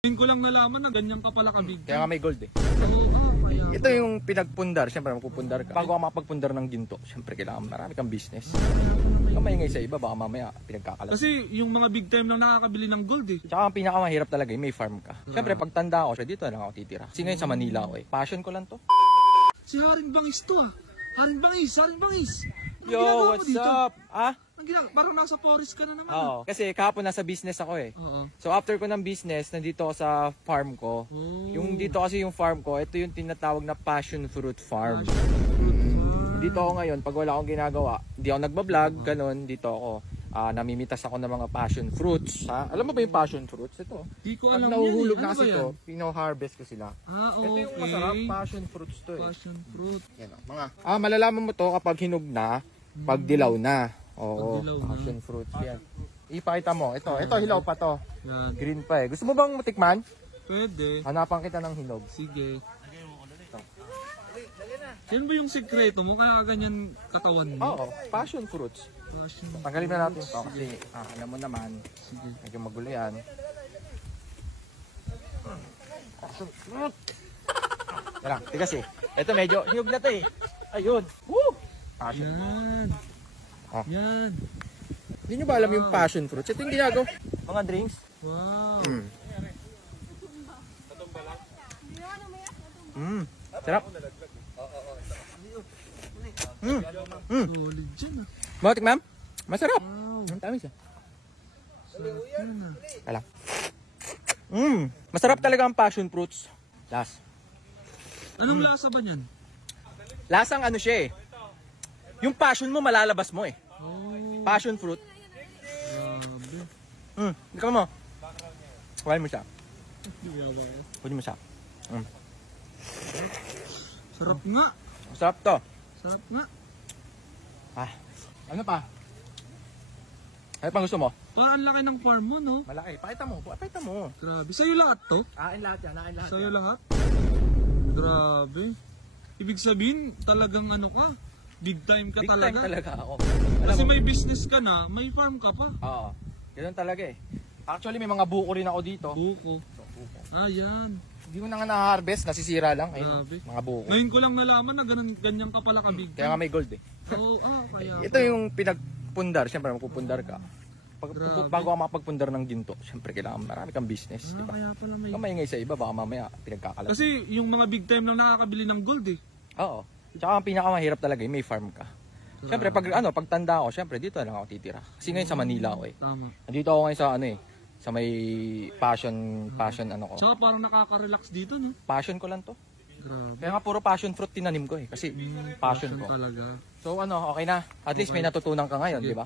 Ngayon ko lang nalaman na ganyan ka pala kabig. Kaya nga may gold eh. Oo, kaya. Ito yung pinagpundar, siyempre magpupundar ka. Bago ka makapagpundar ng ginto, siyempre kailangan marami kang business. Kung maingay sa iba, baka mamaya pinagkakalat. Kasi yung mga big time lang nakakabili ng gold eh. Tsaka ang pinakamahirap talaga may farm ka. Siyempre pag tanda ako, dito na lang ako titira. Kasi ngayon sa Manila ako eh. Passion ko lang to. Si Haring Bangis to ah. Haring Bangis, Haring Bangis. Anong Yo, ginagawa mo what's dito? up? Ah? Ang ginagawa, parang nasa forest ka na naman. Oo, kasi kahapon nasa business ako eh. Oo. So after ko ng business, nandito ako sa farm ko. Oh. Yung dito kasi yung farm ko, ito yung tinatawag na passion fruit farm. Dito ako ngayon, pag wala akong ginagawa, hindi ako nagbablog, ganun, dito ako. Namimitas ako ng mga passion fruits. Ha? Alam mo ba yung passion fruits? Ito. Di ko Pag alam nahuhulog yan. na Ano kasi ba yan? to, pino-harvest ko sila. Ah, okay. Ito yung masarap, passion fruits to eh. Passion fruit. Yan, mga, malalaman mo to kapag hinog na, pag dilaw na. Oo, Pag dilaw na. passion fruits yan. Ipakita mo, ito hilaw pa to. Yan. Green pa eh. Gusto mo bang matikman? Pwede. Hanapan kita ng hinog. Sige. Yan ba yung sikreto mo? Kaya ganyan katawan mo? Oo, passion fruits. Passion. Tanggalin na natin to kasi alam mo naman, Sige. medyo magulo yan. Passion fruit. Yan lang, tigas eh. Ito medyo hinog na to eh. Ayun. Woo! Passion. Yan. Ah. Yan. Hindi nyo ba alam yung passion fruits? Ito yung ginagawa. Mga drinks. Wow. Sarap. Solid dyan ah. Matik ma'am? Masarap. Wow. Ang tamis ah. Sarap yan ah. Alam. Masarap talaga ang passion fruits. Last. Anong lasa ba niyan? Lasang ano siya eh. Yung passion mo malalabas mo eh. Oh, Passion fruit. grabe. Ikaw mo. Kuhain mo siya. Grabe. Kunin mo siya. Sarap nga. Masarap to. Sarap nga. Ano pa? Ano pang gusto mo? Parang ang laki ng farm mo, no? Malaki. Pakita mo. Pakita mo. Grabe. Sa'yo lahat to? Kain lahat yan. Kain lahat Sa'yo lahat? Grabe. Ibig sabihin, talagang ano ka? Big time ka Big talaga. time talaga ako. Kasi Alam mo, may business ka na, may farm ka pa. Oo. Ganun talaga eh. Actually may mga buko rin ako dito. Buko. Buko. Ah, yan. Hindi ko na nga na-harvest. Nasisira lang. Ayun. Grabe. Mga buko. Ngayon ko lang nalaman na ganyan ka pala kabig. Kaya nga may gold eh. Oo, kaya. Ito yung pinagpundar, siyempre magpupundar ka. Grabe. Bago ka makapagpundar ng ginto, siyempre kailangan marami kang business. Diba? Kaya pala may... Kung maingay sa iba, baka mamaya pinagkakalat. Kasi yung mga big time lang nakakabili ng gold eh. Oo. Tsaka ang pinakamahirap talaga may farm ka. Siyempre pag tanda ako, siyempre dito na lang ako titira. Kasi ngayon sa Manila ako eh. Tama. Nandito ako ngayon sa sa may passion ano ko. Tsaka parang nakaka-relax dito, no? Passion ko lang to. Grabe. Kaya nga puro passion fruit tinanim ko eh. Kasi passion ko. Talaga. So okay na. At least may natutunan ka ngayon, di ba?